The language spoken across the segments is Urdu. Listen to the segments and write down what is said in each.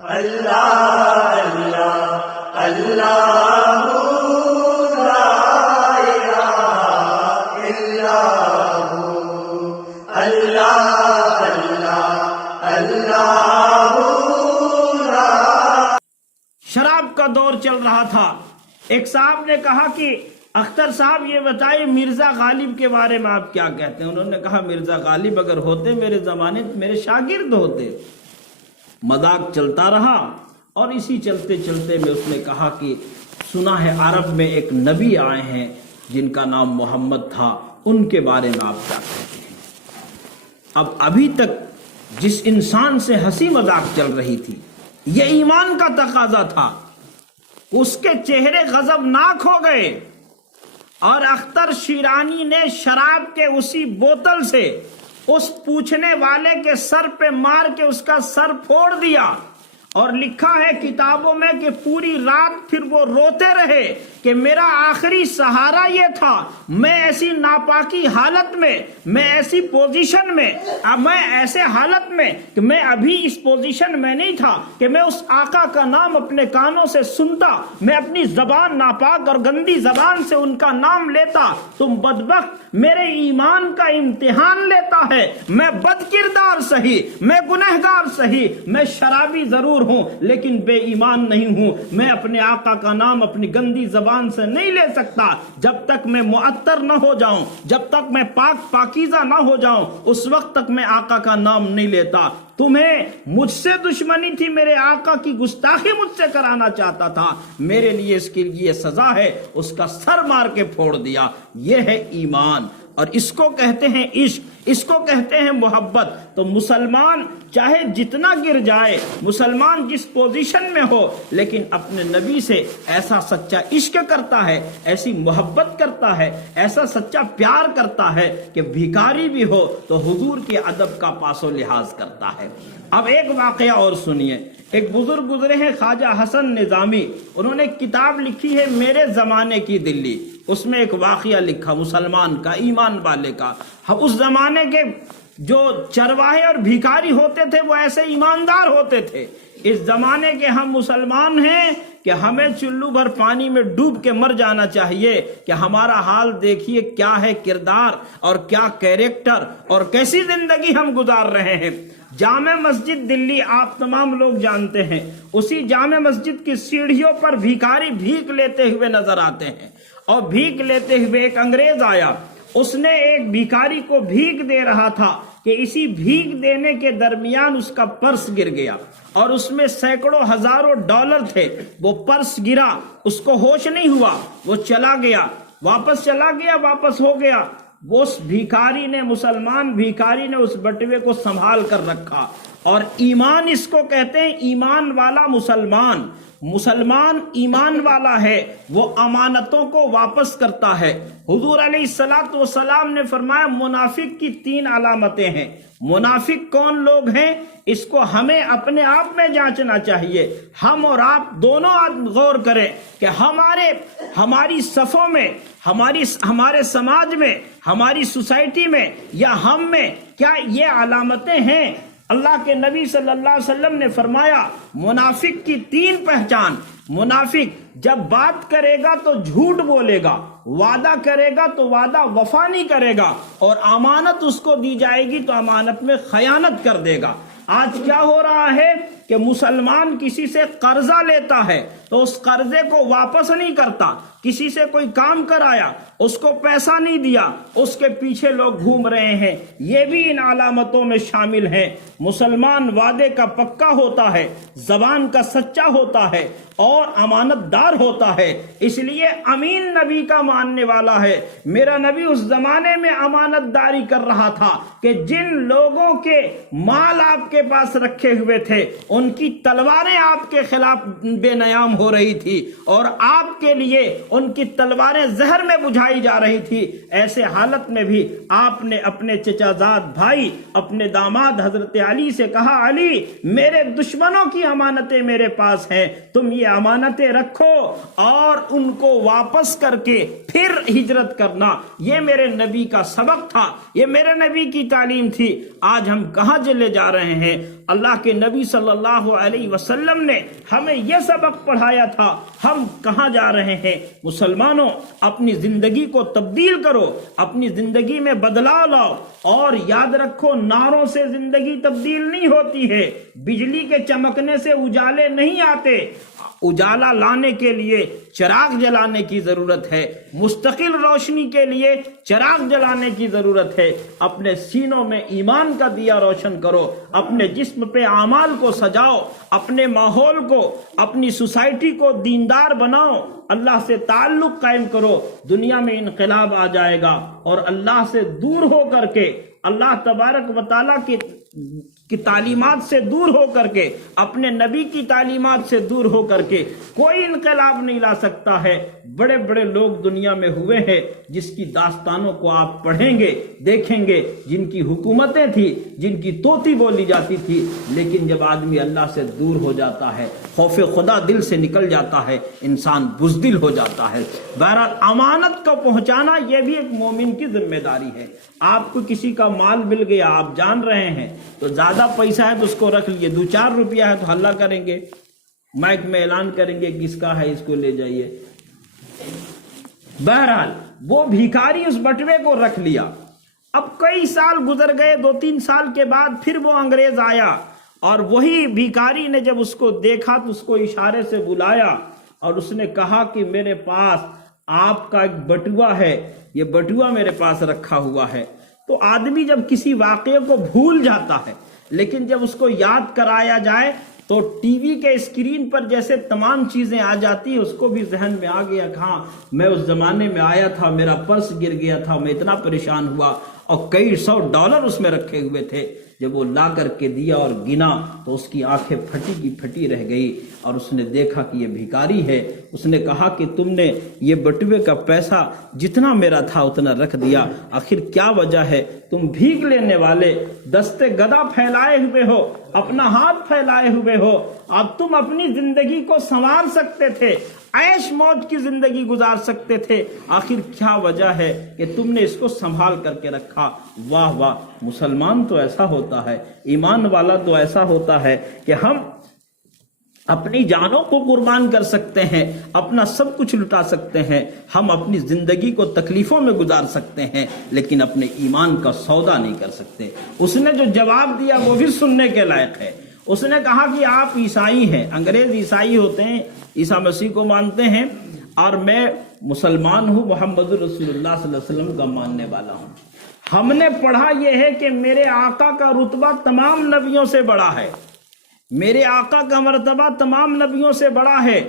اللہ اللہ اللہ لا الہ الا ہو، اللہ اللہ اللہ لا۔ شراب کا دور چل رہا تھا۔ ایک صاحب نے کہا کہ اختر صاحب یہ بتائیے مرزا غالب کے بارے میں آپ کیا کہتے ہیں؟ انہوں نے کہا مرزا غالب اگر ہوتے میرے زمانے میرے شاگرد ہوتے۔ مذاق چلتا رہا اور اسی چلتے چلتے میں اس نے کہا کہ سنا ہے عرب میں ایک نبی آئے ہیں جن کا نام محمد تھا، ان کے بارے میں آپ کیا کہتے ہیں؟ اب ابھی تک جس انسان سے ہنسی مذاق چل رہی تھی، یہ ایمان کا تقاضا تھا، اس کے چہرے غضبناک ہو گئے اور اختر شیرانی نے شراب کے اسی بوتل سے اس پوچھنے والے کے سر پہ مار کے اس کا سر پھوڑ دیا، اور لکھا ہے کتابوں میں کہ پوری رات پھر وہ روتے رہے کہ میرا آخری سہارا یہ تھا، میں ایسی ناپاکی حالت میں ایسی پوزیشن میں، میں ایسے حالت میں کہ میں ابھی اس پوزیشن میں نہیں تھا کہ میں اس آقا کا نام اپنے کانوں سے سنتا، میں اپنی زبان ناپاک اور گندی زبان سے ان کا نام لیتا۔ تم بدبخت میرے ایمان کا امتحان لیتا ہے، میں بد کردار سہی، میں گنہگار سہی، میں شرابی ضرور ہوں لیکن بے ایمان نہیں ہوں، میں اپنے آقا کا نام اپنی گندی زبان سے نہیں لے سکتا۔ جب تک میں معطر نہ ہو جاؤں، جب تک میں پاک پاکیزہ نہ ہو جاؤں، اس وقت تک میں آقا کا نام نہیں لیتا۔ تمہیں مجھ سے دشمنی تھی، میرے آقا کی گستاخی مجھ سے کرانا چاہتا تھا، میرے لیے اس کے لیے سزا ہے، اس کا سر مار کے پھوڑ دیا۔ یہ ہے ایمان، اور اس کو کہتے ہیں عشق، اس کو کہتے ہیں محبت۔ تو مسلمان چاہے جتنا گر جائے، مسلمان جس پوزیشن میں ہو، لیکن اپنے نبی سے ایسا سچا عشق کرتا ہے، ایسی محبت کرتا ہے، ایسا سچا پیار کرتا ہے کہ بھیکاری بھی ہو تو حضور کے ادب کا پاس و لحاظ کرتا ہے۔ اب ایک واقعہ اور سنیے۔ ایک بزرگ گزرے ہیں خواجہ حسن نظامی، انہوں نے کتاب لکھی ہے میرے زمانے کی دلی۔ اس میں ایک واقعہ لکھا مسلمان کا، ایمان والے کا۔ اس زمانے کے جو چرواہے اور بھیکاری ہوتے تھے وہ ایسے ایماندار ہوتے تھے۔ اس زمانے کے ہم مسلمان ہیں کہ ہمیں چلو بھر پانی میں ڈوب کے مر جانا چاہیے کہ ہمارا حال دیکھیے کیا ہے کردار اور کیا کیریکٹر اور کیسی زندگی ہم گزار رہے ہیں۔ جامع مسجد دلی آپ تمام لوگ جانتے ہیں، اسی جامع مسجد کی سیڑھیوں پر بھیکاری بھیک لیتے ہوئے نظر آتے ہیں، اور بھیک لیتے ہوئے ایک انگریز آیا، اس نے ایک بھیکاری کو بھیک دے رہا تھا کہ اسی بھیک دینے کے درمیان اس کا پرس گر گیا اور اس میں سینکڑوں ہزاروں ڈالر تھے۔ وہ پرس گرا، اس کو ہوش نہیں ہوا، وہ چلا گیا، واپس ہو گیا۔ اس بھیکاری نے، مسلمان بھیکاری نے اس بٹوے کو سنبھال کر رکھا، اور ایمان اس کو کہتے ہیں، ایمان والا مسلمان ایمان والا ہے، وہ امانتوں کو واپس کرتا ہے۔ حضور علیہ الصلوۃ والسلام نے فرمایا منافق کی 3 علامتیں ہیں۔ منافق کون لوگ ہیں؟ اس کو ہمیں اپنے آپ میں جانچنا چاہیے۔ ہم اور آپ دونوں غور کریں کہ ہماری صفوں میں، ہمارے سماج میں، ہماری سوسائٹی میں یا ہم میں کیا یہ علامتیں ہیں؟ اللہ کے نبی صلی اللہ علیہ وسلم نے فرمایا منافق کی 3 پہچان۔ منافق جب بات کرے گا تو جھوٹ بولے گا، وعدہ کرے گا تو وعدہ وفا نہیں کرے گا، اور امانت اس کو دی جائے گی تو امانت میں خیانت کر دے گا۔ آج کیا ہو رہا ہے کہ مسلمان کسی سے قرضہ لیتا ہے تو اس قرضے کو واپس نہیں کرتا، کسی سے کوئی کام کرایا اس کو پیسہ نہیں دیا، اس کے پیچھے لوگ گھوم رہے ہیں۔ یہ بھی ان علامتوں میں شامل ہیں۔ مسلمان وعدے کا پکا ہوتا ہے، زبان کا سچا ہوتا ہے اور امانت دار ہوتا ہے، اس لیے امین نبی کا ماننے والا ہے۔ میرا نبی اس زمانے میں امانت داری کر رہا تھا کہ جن لوگوں کے مال آپ کے پاس رکھے ہوئے تھے ان کی تلواریں آپ کے خلاف بے نیام ہو رہی تھی اور آپ کے لیے ان کی تلواریں زہر میں بجھائی جا رہی تھی۔ ایسے حالت میں بھی آپ نے اپنے چچا زاد بھائی، اپنے داماد حضرت علی سے کہا علی میرے دشمنوں کی امانتیں میرے پاس ہیں، تم یہ امانتیں رکھو اور ان کو واپس کر کے پھر ہجرت کرنا۔ یہ میرے نبی کا سبق تھا، یہ میرے نبی کی تعلیم تھی۔ آج ہم کہاں چلے جا رہے ہیں؟ اللہ کے نبی صلی اللہ علیہ وسلم نے ہمیں یہ سبق پڑھایا تھا، ہم کہاں جا رہے ہیں؟ مسلمانوں، اپنی زندگی کو تبدیل کرو، اپنی زندگی میں بدلاؤ لاؤ، اور یاد رکھو ناروں سے زندگی تبدیل نہیں ہوتی ہے، بجلی کے چمکنے سے اجالے نہیں آتے، اجالا لانے کے لیے چراغ جلانے کی ضرورت ہے، مستقل روشنی کے لیے چراغ جلانے کی ضرورت ہے۔ اپنے سینوں میں ایمان کا دیا روشن کرو، اپنے جسم پہ اعمال کو سجاؤ، اپنے ماحول کو، اپنی سوسائٹی کو دیندار بناؤ، اللہ سے تعلق قائم کرو، دنیا میں انقلاب آ جائے گا۔ اور اللہ سے دور ہو کر کے، اللہ تبارک و تعالیٰ کی تعلیمات سے دور ہو کر کے، اپنے نبی کی تعلیمات سے دور ہو کر کے کوئی انقلاب نہیں لا سکتا ہے۔ بڑے بڑے لوگ دنیا میں ہوئے ہیں جس کی داستانوں کو آپ پڑھیں گے، دیکھیں گے، جن کی حکومتیں تھی، جن کی طوطی بولی جاتی تھی، لیکن جب آدمی اللہ سے دور ہو جاتا ہے، خوف خدا دل سے نکل جاتا ہے، انسان بزدل ہو جاتا ہے۔ بہرحال امانت کو پہنچانا یہ بھی ایک مومن کی ذمہ داری ہے۔ آپ کو کسی کا مال مل گیا، آپ جان رہے ہیں، تو زیادہ پیسہ ہے تو اس کو رکھ لیے، 2-4 روپیہ ہے تو ہلہ کریں گے، مائک میں اعلان کریں گے کس کا ہے، اس کو لے جائیے۔ بہرحال وہ بھیکاری اس بٹوے کو رکھ لیا۔ اب کئی سال گزر گئے، 2-3 سال کے بعد پھر وہ انگریز آیا، اور وہی بھیکاری نے جب اس کو دیکھا تو اس کو اشارے سے بلایا، اور اس نے کہا کہ میرے پاس آپ کا ایک بٹوا ہے، یہ بٹوا میرے پاس رکھا ہوا ہے۔ تو آدمی جب کسی واقعے کو بھول جاتا ہے، لیکن جب اس کو یاد کرایا جائے تو ٹی وی کے اسکرین پر جیسے تمام چیزیں آ جاتی ہیں، اس کو بھی ذہن میں آ گیا کہ ہاں میں اس زمانے میں آیا تھا، میرا پرس گر گیا تھا، میں اتنا پریشان ہوا، اور کئی $100 اس میں رکھے ہوئے تھے۔ جب وہ لا کر کے دیا اور گنا تو اس کی آنکھیں پھٹی کی پھٹی رہ گئی، اور اس نے دیکھا کہ یہ بھیکاری ہے۔ اس نے کہا کہ تم نے یہ بٹوے کا پیسہ جتنا میرا تھا اتنا رکھ دیا، آخر کیا وجہ ہے؟ تم بھیک لینے والے دستے گدا پھیلائے ہوئے ہو، اپنا ہاتھ پھیلائے ہوئے ہو، اب تم اپنی زندگی کو سنوار سکتے تھے، عیش موج کی زندگی گزار سکتے تھے، آخر کیا وجہ ہے کہ تم نے اس کو سنبھال کر کے رکھا؟ واہ واہ، مسلمان تو ایسا ہوتا ہے، ایمان والا تو ایسا ہوتا ہے کہ ہم اپنی جانوں کو قربان کر سکتے ہیں، اپنا سب کچھ لٹا سکتے ہیں، ہم اپنی زندگی کو تکلیفوں میں گزار سکتے ہیں، لیکن اپنے ایمان کا سودا نہیں کر سکتے۔ اس نے جو جواب دیا وہ بھی سننے کے لائق ہے۔ اس نے کہا کہ آپ عیسائی ہیں، انگریز عیسائی ہوتے ہیں، عیسیٰ مسیح کو مانتے ہیں، اور میں مسلمان ہوں، محمد رسول اللہ صلی اللہ علیہ وسلم کا ماننے والا ہوں۔ ہم نے پڑھا یہ ہے کہ میرے آقا کا رتبہ تمام نبیوں سے بڑا ہے، میرے آقا کا مرتبہ تمام نبیوں سے بڑا ہے۔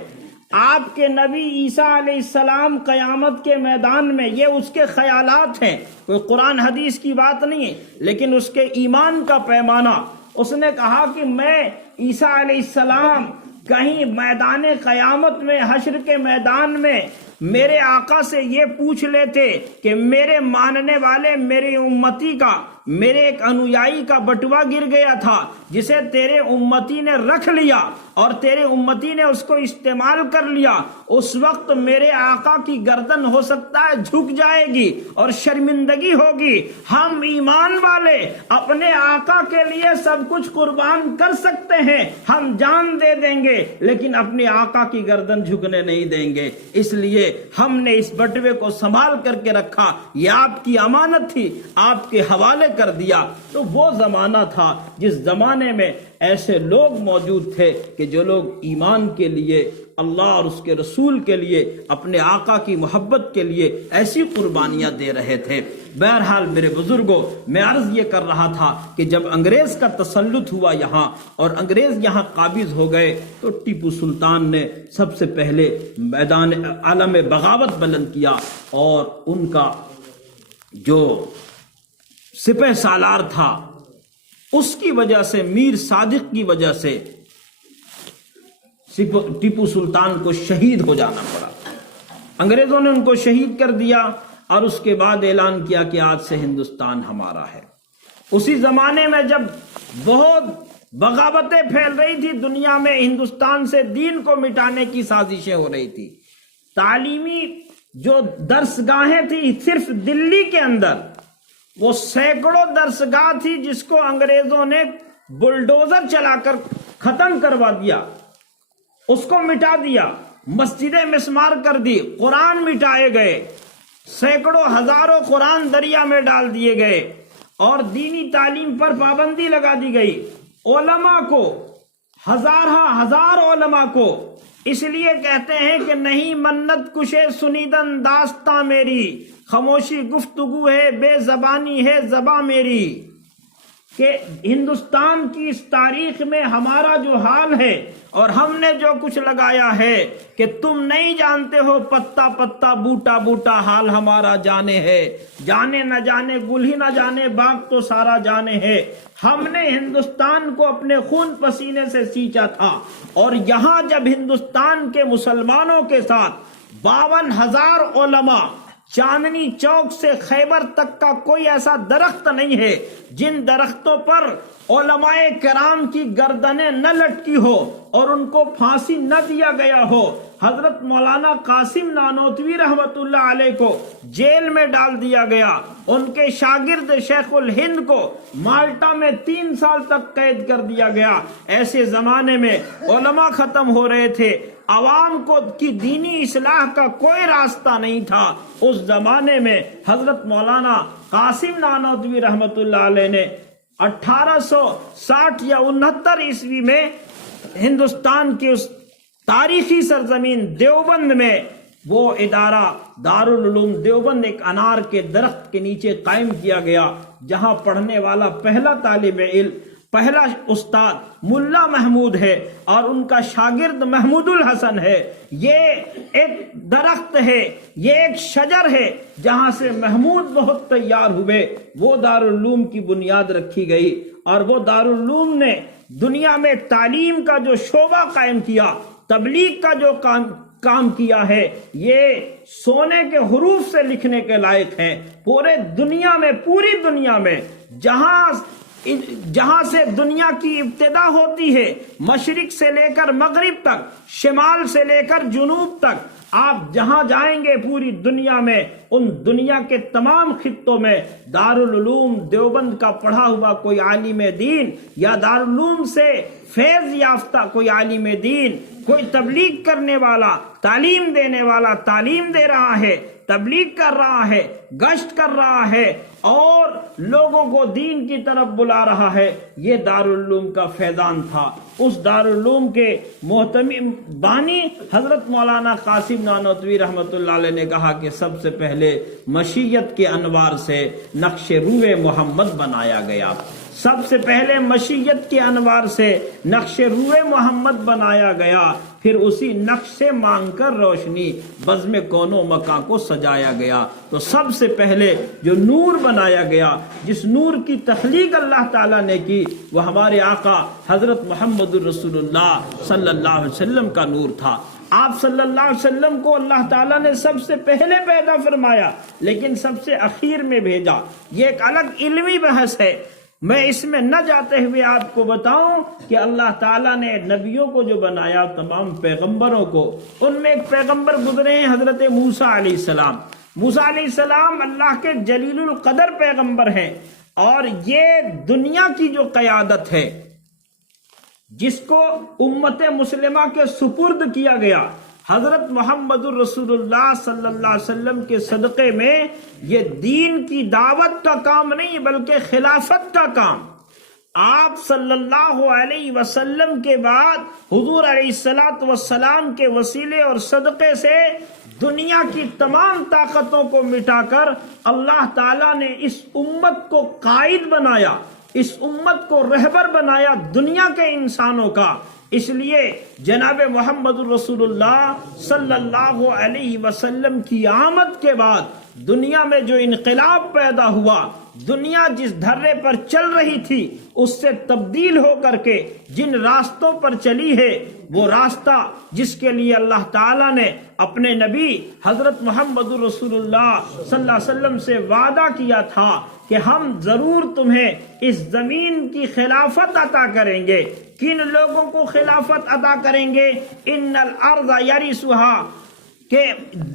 آپ کے نبی عیسیٰ علیہ السلام قیامت کے میدان میں، یہ اس کے خیالات ہیں، کوئی قرآن حدیث کی بات نہیں ہے، لیکن اس کے ایمان کا پیمانہ۔ اس نے کہا کہ میں عیسیٰ علیہ السلام کہیں میدان قیامت میں، حشر کے میدان میں میرے آقا سے یہ پوچھ لیتے کہ میرے ماننے والے، میری امتی کا، میرے ایک انویائی کا بٹوا گر گیا تھا جسے تیرے امتی نے رکھ لیا اور تیرے امتی نے اس کو استعمال کر لیا، اس وقت میرے آقا کی گردن ہو سکتا ہے جھک جائے گی اور شرمندگی ہوگی۔ ہم ایمان والے اپنے آقا کے لیے سب کچھ قربان کر سکتے ہیں، ہم جان دے دیں گے، لیکن اپنے آقا کی گردن جھکنے نہیں دیں گے۔ اس لیے ہم نے اس بٹوے کو سنبھال کر کے رکھا، یہ آپ کی امانت تھی، آپ کے حوالے کر دیا۔ تو وہ زمانہ تھا جس زمانے میں ایسے لوگ موجود تھے کہ جو لوگ ایمان کے لیے، اللہ اور اس کے رسول کے لیے، اپنے آقا کی محبت کے لیے ایسی قربانیاں دے رہے تھے۔ بہرحال میرے بزرگوں، میں عرض یہ کر رہا تھا کہ جب انگریز کا تسلط ہوا یہاں اور انگریز یہاں قابض ہو گئے تو ٹیپو سلطان نے سب سے پہلے میدان عالم بغاوت بلند کیا، اور ان کا جو سپہ سالار تھا اس کی وجہ سے، میر صادق کی وجہ سے ٹیپو سلطان کو شہید ہو جانا پڑا۔ انگریزوں نے ان کو شہید کر دیا اور اس کے بعد اعلان کیا کہ آج سے ہندوستان ہمارا ہے۔ اسی زمانے میں جب بہت بغاوتیں پھیل رہی تھی دنیا میں، ہندوستان سے دین کو مٹانے کی سازشیں ہو رہی تھی، تعلیمی جو درسگاہیں تھی صرف دلی کے اندر، وہ سینکڑوں درسگاہ تھی جس کو انگریزوں نے بلڈوزر چلا کر ختم کروا دیا، اس کو مٹا دیا، مسجدیں مسمار کر دی، قرآن مٹائے گئے، سینکڑوں ہزاروں قرآن دریا میں ڈال دیے گئے، اور دینی تعلیم پر پابندی لگا دی گئی، علماء کو، ہزار علماء کو۔ اس لیے کہتے ہیں کہ نہیں منت کشے سنیدن داستاں میری، خاموشی گفتگو ہے بے زبانی ہے زباں میری، کہ ہندوستان کی اس تاریخ میں ہمارا جو حال ہے اور ہم نے جو کچھ لگایا ہے کہ تم نہیں جانتے ہو، پتا پتا بوٹا بوٹا حال ہمارا جانے ہے، جانے نہ جانے گل ہی نہ جانے باغ تو سارا جانے ہے۔ ہم نے ہندوستان کو اپنے خون پسینے سے سینچا تھا، اور یہاں جب ہندوستان کے مسلمانوں کے ساتھ 52,000 علماء، چاندنی چوک سے خیبر تک کا کوئی ایسا درخت نہیں ہے جن درختوں پر علماء کرام کی گردنیں نہ لٹکی ہو اور ان کو پھانسی نہ دیا گیا ہو۔ حضرت مولانا قاسم نانوتوی رحمت اللہ علیہ کو جیل میں ڈال دیا گیا، ان کے شاگرد شیخ الہند کو مالٹا میں 3 سال تک قید کر دیا گیا۔ ایسے زمانے میں علماء ختم ہو رہے تھے، عوام کو کی دینی اصلاح کا کوئی راستہ نہیں تھا۔ اس زمانے میں حضرت مولانا قاسم نانوتوی رحمت اللہ علیہ نے 1860 یا 69 عیسوی میں ہندوستان کی اس تاریخی سرزمین دیوبند میں وہ ادارہ دارالعلوم دیوبند ایک انار کے درخت کے نیچے قائم کیا گیا، جہاں پڑھنے والا پہلا طالب علم، پہلا استاد ملا محمود ہے اور ان کا شاگرد محمود الحسن ہے۔ یہ ایک درخت ہے، یہ ایک شجر ہے جہاں سے محمود بہت تیار ہوئے۔ وہ دارالعلوم کی بنیاد رکھی گئی، اور وہ دارالعلوم نے دنیا میں تعلیم کا جو شعبہ قائم کیا، تبلیغ کا جو کام کیا ہے، یہ سونے کے حروف سے لکھنے کے لائق ہے۔ پورے دنیا میں، پوری دنیا میں جہاں سے دنیا کی ابتدا ہوتی ہے، مشرق سے لے کر مغرب تک، شمال سے لے کر جنوب تک، آپ جہاں جائیں گے پوری دنیا میں، ان دنیا کے تمام خطوں میں دارالعلوم دیوبند کا پڑھا ہوا کوئی عالم دین یا دارالعلوم سے فیض یافتہ کوئی عالم دین، کوئی تبلیغ کرنے والا، تعلیم دینے والا تعلیم دے رہا ہے، تبلیغ کر رہا ہے، گشت کر رہا ہے اور لوگوں کو دین کی طرف بلا رہا ہے، یہ دارالعلوم کا فیضان تھا۔ اس دارالعلوم کے محتمم بانی حضرت مولانا قاسم نانوتوی رحمت اللہ علیہ نے کہا کہ سب سے پہلے مشیت کے انوار سے نقش روئے محمد بنایا گیا، سب سے پہلے مشیت کے انوار سے نقش روئے محمد بنایا گیا، پھر اسی نقش سے مانگ کر روشنی بزم کون و مکان کو سجایا گیا۔ تو سب سے پہلے جو نور بنایا گیا، جس نور کی تخلیق اللہ تعالیٰ نے کی، وہ ہمارے آقا حضرت محمد الرسول اللہ صلی اللہ علیہ وسلم کا نور تھا۔ آپ صلی اللہ علیہ وسلم کو اللہ تعالیٰ نے سب سے پہلے پیدا فرمایا، لیکن سب سے اخیر میں بھیجا۔ یہ ایک الگ علمی بحث ہے، میں اس میں نہ جاتے ہوئے آپ کو بتاؤں کہ اللہ تعالیٰ نے نبیوں کو جو بنایا، تمام پیغمبروں کو، ان میں ایک پیغمبر گزرے ہیں حضرت موسیٰ علیہ السلام۔ موسیٰ علیہ السلام اللہ کے جلیل القدر پیغمبر ہیں، اور یہ دنیا کی جو قیادت ہے جس کو امت مسلمہ کے سپرد کیا گیا، حضرت محمد الرسول اللہ صلی اللہ علیہ وسلم کے صدقے میں یہ دین کی دعوت کا کام نہیں بلکہ خلافت کا کام۔ آپ صلی اللہ علیہ وسلم کے بعد حضور علیہ السلام کے وسیلے اور صدقے سے دنیا کی تمام طاقتوں کو مٹا کر اللہ تعالیٰ نے اس امت کو قائد بنایا، اس امت کو رہبر بنایا دنیا کے انسانوں کا۔ اس لیے جناب محمد الرسول اللہ صلی اللہ علیہ وسلم کی آمد کے بعد دنیا میں جو انقلاب پیدا ہوا، دنیا جس دھرے پر چل رہی تھی اس سے تبدیل ہو کر کے جن راستوں پر چلی ہے، وہ راستہ جس کے لیے اللہ تعالیٰ نے اپنے نبی حضرت محمد الرسول اللہ صلی اللہ علیہ وسلم سے وعدہ کیا تھا کہ ہم ضرور تمہیں اس زمین کی خلافت عطا کریں گے۔ کن لوگوں کو خلافت عطا کریں گے؟ ان الارض یرثھا، کہ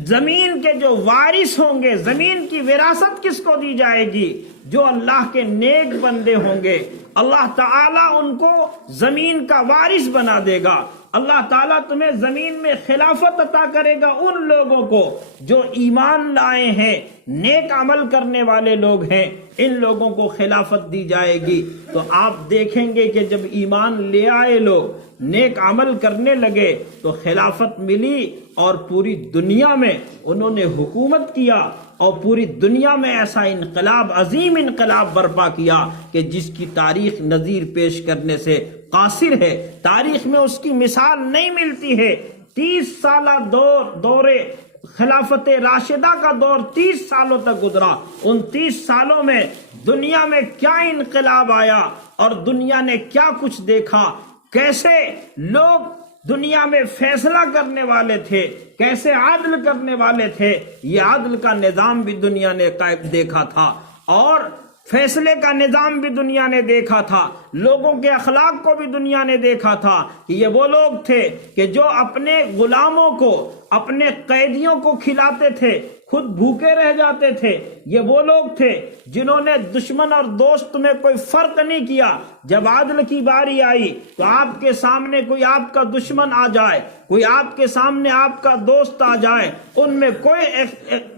زمین کے جو وارث ہوں گے، زمین کی وراثت کس کو دی جائے گی؟ جو اللہ کے نیک بندے ہوں گے، اللہ تعالیٰ ان کو زمین کا وارث بنا دے گا، اللہ تعالیٰ تمہیں زمین میں خلافت عطا کرے گا ان لوگوں کو جو ایمان لائے ہیں، نیک عمل کرنے والے لوگ ہیں، ان لوگوں کو خلافت دی جائے گی۔ تو آپ دیکھیں گے کہ جب ایمان لے آئے لوگ، نیک عمل کرنے لگے تو خلافت ملی، اور پوری دنیا میں انہوں نے حکومت کیا، اور پوری دنیا میں ایسا انقلاب، عظیم انقلاب برپا کیا کہ جس کی تاریخ نظیر پیش کرنے سے قاصر ہے، تاریخ میں اس کی مثال نہیں ملتی ہے۔ 30 سالہ دور خلافت راشدہ کا دور 30 سالوں تک گزرا۔ ان 30 سالوں میں دنیا میں کیا انقلاب آیا، اور دنیا نے کیا کچھ دیکھا، کیسے لوگ دنیا میں فیصلہ کرنے والے تھے، کیسے عدل کرنے والے تھے۔ یہ عدل کا نظام بھی دنیا نے دیکھا تھا، اور فیصلے کا نظام بھی دنیا نے دیکھا تھا، لوگوں کے اخلاق کو بھی دنیا نے دیکھا تھا کہ یہ وہ لوگ تھے کہ جو اپنے غلاموں کو، اپنے قیدیوں کو کھلاتے تھے، خود بھوکے رہ جاتے تھے۔ یہ وہ لوگ تھے جنہوں نے دشمن اور دوست میں کوئی فرق نہیں کیا۔ جب عدل کی باری آئی تو آپ کے سامنے کوئی آپ کا دشمن آ جائے، کوئی آپ کے سامنے آپ کا دوست آ جائے، ان میں کوئی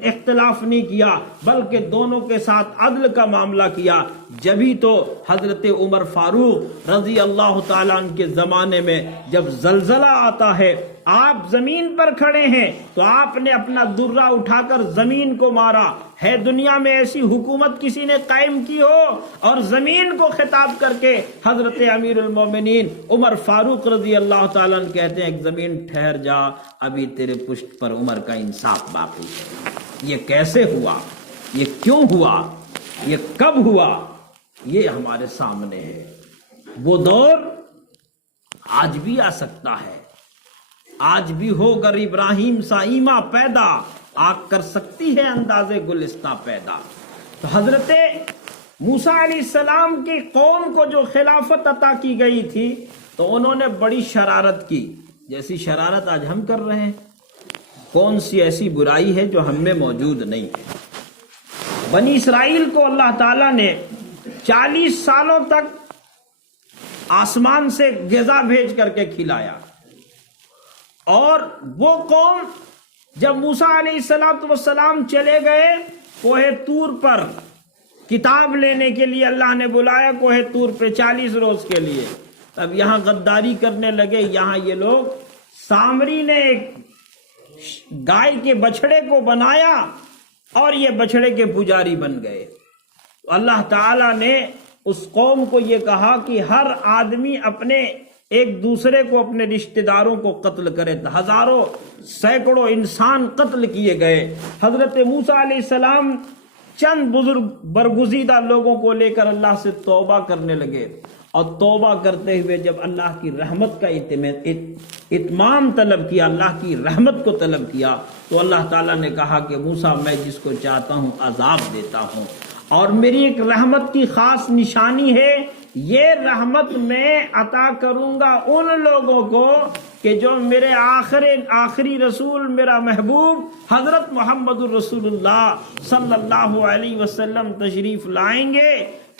اختلاف نہیں کیا، بلکہ دونوں کے ساتھ عدل کا معاملہ کیا۔ جبھی تو حضرت عمر فاروق رضی اللہ تعالیٰ عنہ کے زمانے میں جب زلزلہ آتا ہے، آپ زمین پر کھڑے ہیں تو آپ نے اپنا درہ اٹھا کر زمین کو مارا۔ ہے دنیا میں ایسی حکومت کسی نے قائم کی ہو؟ اور زمین کو خطاب کر کے حضرت امیر المومنین عمر فاروق رضی اللہ تعالیٰ عنہ کہتے ہیں کہ زمین ٹھہر جا، ابھی تیرے پشت پر عمر کا انصاف باقی ہے۔ یہ کیسے ہوا؟ یہ کیوں ہوا؟ یہ کب ہوا؟ یہ ہمارے سامنے ہے۔ وہ دور آج بھی آ سکتا ہے، آج بھی ہو گر ابراہیم سا ایما پیدا، آگ کر سکتی ہے انداز گلستہ پیدا۔ تو حضرت موسیٰ علیہ السلام کی قوم کو جو خلافت عطا کی گئی تھی تو انہوں نے بڑی شرارت کی، جیسی شرارت آج ہم کر رہے ہیں۔ کون سی ایسی برائی ہے جو ہم میں موجود نہیں ہے؟ بنی اسرائیل کو اللہ تعالیٰ نے 40 سالوں تک آسمان سے غذا بھیج کر کے کھلایا، اور وہ قوم جب موسیٰ علیہ السلام چلے گئے کوہ طور پر کتاب لینے کے لیے، اللہ نے بلایا کوہ طور پہ 40 روز کے لیے، تب یہاں غداری کرنے لگے۔ یہاں یہ لوگ، سامری نے ایک گائے کے بچھڑے کو بنایا اور یہ بچھڑے کے پجاری بن گئے۔ تو اللہ تعالیٰ نے اس قوم کو یہ کہا کہ ہر آدمی اپنے ایک دوسرے کو، اپنے رشتہ داروں کو قتل کرے۔ ہزاروں سینکڑوں انسان قتل کیے گئے۔ حضرت موسیٰ علیہ السلام چند بزرگ برگزیدہ لوگوں کو لے کر اللہ سے توبہ کرنے لگے، اور توبہ کرتے ہوئے جب اللہ کی رحمت کا اتمام طلب کیا، اللہ کی رحمت کو طلب کیا، تو اللہ تعالیٰ نے کہا کہ موسیٰ میں جس کو چاہتا ہوں عذاب دیتا ہوں، اور میری ایک رحمت کی خاص نشانی ہے، یہ رحمت میں عطا کروں گا ان لوگوں کو کہ جو میرے آخری رسول، میرا محبوب حضرت محمد الرسول اللہ صلی اللہ علیہ وسلم تشریف لائیں گے،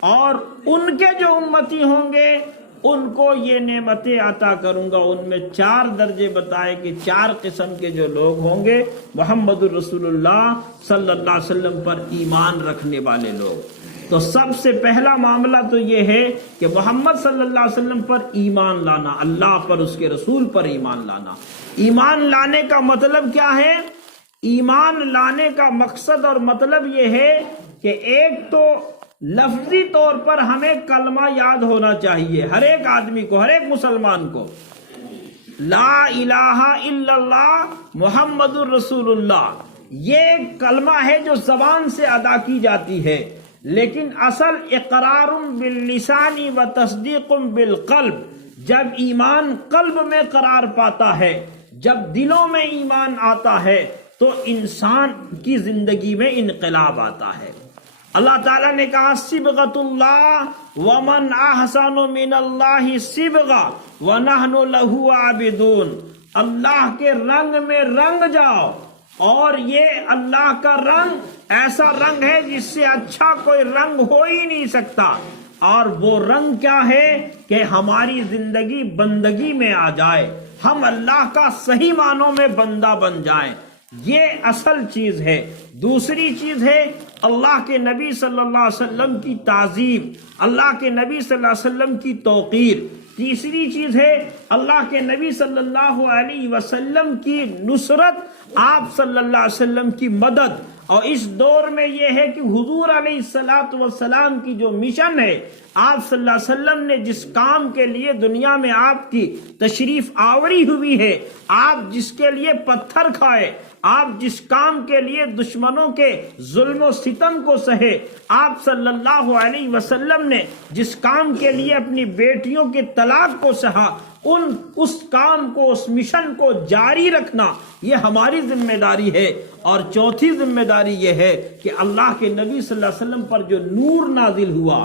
اور ان کے جو امتی ہوں گے ان کو یہ نعمتیں عطا کروں گا۔ ان میں 4 درجے بتائے کہ 4 قسم کے جو لوگ ہوں گے، محمد الرسول اللہ صلی اللہ علیہ وسلم پر ایمان رکھنے والے لوگ۔ تو سب سے پہلا معاملہ تو یہ ہے کہ محمد صلی اللہ علیہ وسلم پر ایمان لانا، اللہ پر، اس کے رسول پر ایمان لانا۔ ایمان لانے کا مطلب کیا ہے؟ ایمان لانے کا مقصد اور مطلب یہ ہے کہ ایک تو لفظی طور پر ہمیں کلمہ یاد ہونا چاہیے، ہر ایک آدمی کو، ہر ایک مسلمان کو، لا الہ الا اللہ محمد الرسول اللہ۔ یہ ایک کلمہ ہے جو زبان سے ادا کی جاتی ہے، لیکن اصل اقرار باللسان و تصدیق بالقلب۔ جب ایمان قلب میں قرار پاتا ہے، جب دلوں میں ایمان آتا ہے، تو انسان کی زندگی میں انقلاب آتا ہے۔ اللہ تعالیٰ نے کہا صبغۃ اللہ ومن احسن من اللہ صبغہ ونحن لہ عابدون۔ اللہ کے رنگ میں رنگ جاؤ، اور یہ اللہ کا رنگ ایسا رنگ ہے جس سے اچھا کوئی رنگ ہو ہی نہیں سکتا۔ اور وہ رنگ کیا ہے کہ ہماری زندگی بندگی میں آ جائے، ہم اللہ کا صحیح معنوں میں بندہ بن جائیں، یہ اصل چیز ہے۔ دوسری چیز ہے اللہ کے نبی صلی اللہ علیہ وسلم کی تعظیم، اللہ کے نبی صلی اللہ علیہ وسلم کی توقیر۔ تیسری چیز ہے اللہ کے نبی صلی اللہ علیہ وسلم کی نصرت، آپ صلی اللہ علیہ وسلم کی مدد۔ اور اس دور میں یہ ہے کہ حضور علیہ الصلوۃ والسلام کی جو مشن ہے، آپ صلی اللہ علیہ وسلم نے جس کام کے لیے دنیا میں آپ کی تشریف آوری ہوئی ہے، آپ جس کے لیے پتھر کھائے، آپ جس کام کے لیے دشمنوں کے ظلم و ستم کو سہے، آپ صلی اللہ علیہ وسلم نے جس کام کے لیے اپنی بیٹیوں کے طلاق کو سہا، اس کام کو، اس مشن کو جاری رکھنا یہ ہماری ذمہ داری ہے۔ اور چوتھی ذمہ داری یہ ہے کہ اللہ کے نبی صلی اللہ علیہ وسلم پر جو نور نازل ہوا،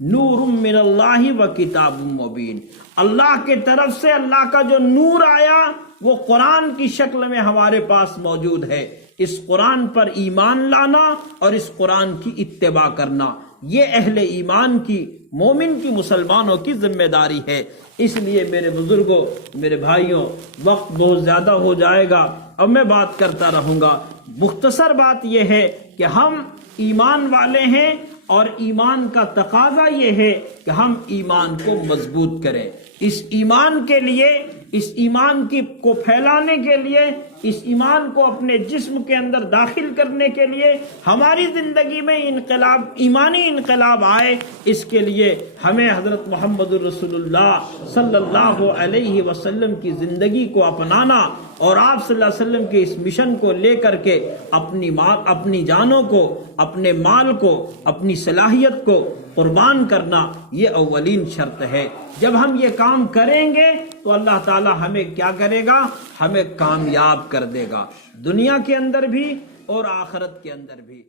نور من اللہ و کتاب مبین، اللہ کے طرف سے اللہ کا جو نور آیا وہ قرآن کی شکل میں ہمارے پاس موجود ہے۔ اس قرآن پر ایمان لانا اور اس قرآن کی اتباع کرنا یہ اہل ایمان کی، مومن کی، مسلمانوں کی ذمہ داری ہے۔ اس لیے میرے بزرگوں، میرے بھائیوں، وقت بہت زیادہ ہو جائے گا اور میں بات کرتا رہوں گا۔ مختصر بات یہ ہے کہ ہم ایمان والے ہیں اور ایمان کا تقاضا یہ ہے کہ ہم ایمان کو مضبوط کریں۔ اس ایمان کے لیے، اس ایمان کو پھیلانے کے لیے، اس ایمان کو اپنے جسم کے اندر داخل کرنے کے لیے ہماری زندگی میں انقلاب، ایمانی انقلاب آئے، اس کے لیے ہمیں حضرت محمد الرسول اللہ صلی اللہ علیہ وسلم کی زندگی کو اپنانا اور آپ صلی اللہ علیہ وسلم کے اس مشن کو لے کر کے اپنی جانوں کو، اپنے مال کو، اپنی صلاحیت کو قربان کرنا یہ اولین شرط ہے۔ جب ہم یہ کام کریں گے تو اللہ تعالی ہمیں کیا کرے گا؟ ہمیں کامیاب کر دے گا، دنیا کے اندر بھی اور آخرت کے اندر بھی۔